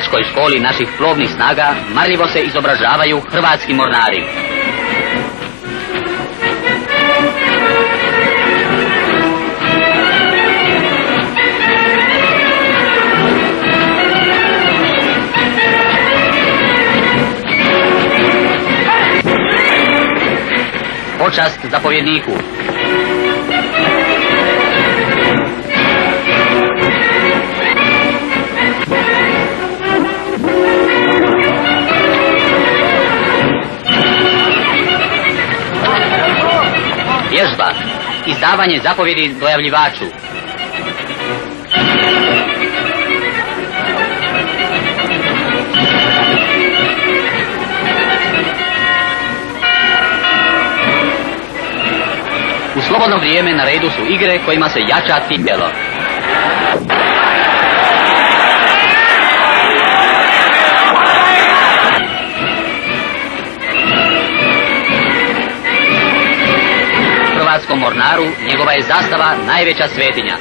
mornaričkoj školi naših plovnih snaga marljivo se izobražavaju hrvatski mornari. Počast zapovjedniku. Vježba. Izdavanje zapovjedi dojavljivaču. U slobodno vrijeme na redu su igre kojima se jača tijelo. Hrvatskom mornaru njegova je zastava najveća svetinja.